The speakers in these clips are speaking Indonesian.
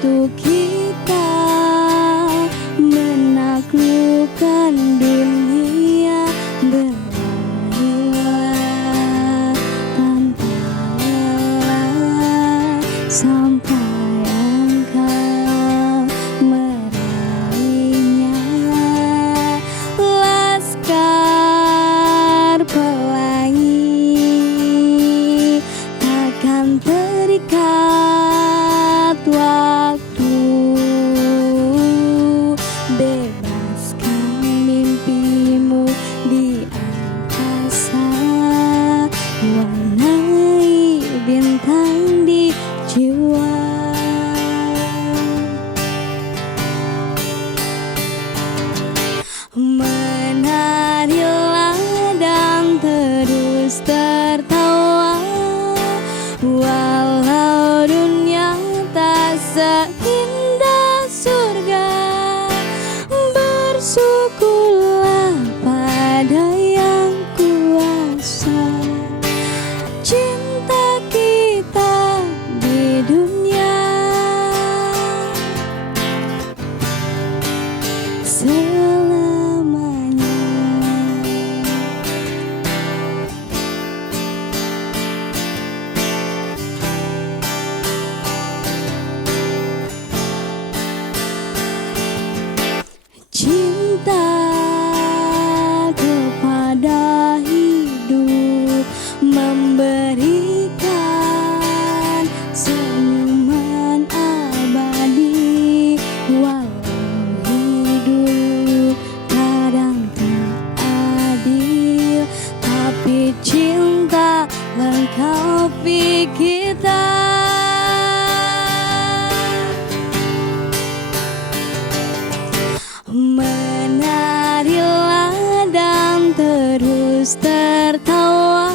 untuk kita menaklukkan dunia berlarilah tanpa lelah sampai engkau meraihnya. Laskar pelangi takkan terikat waktu, bebaskan mimpimu di angkasa, warnai bintang di jiwa. Menarilah dan terus tertawa, walau dunia tak seindah surga. Bersyukurlah pada yang kuasa, cinta kita di dunia selamanya. Cinta kepada hidup memberikan senyuman abadi, walau hidup kadang tak adil, tapi cinta lengkapi kita. Menarilah dan terus tertawa,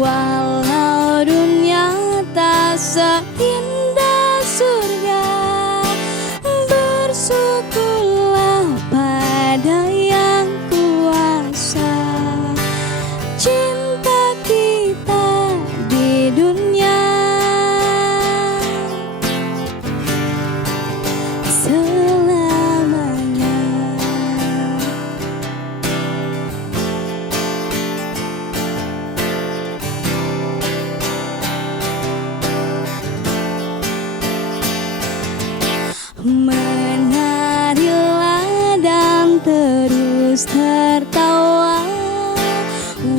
walau dunia tak seindah surga. Bersyukurlah pada yang kuasa, cinta kita di dunia selamanya. Menarilah dan terus tertawa,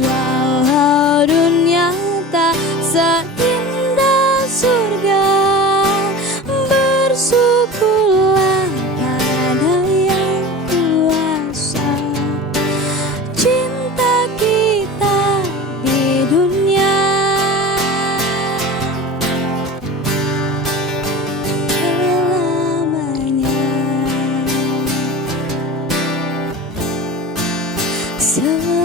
walau dunia tak seindah surga. Bersyukurlah pada yang kuasa, cinta kita di dunia selamanya.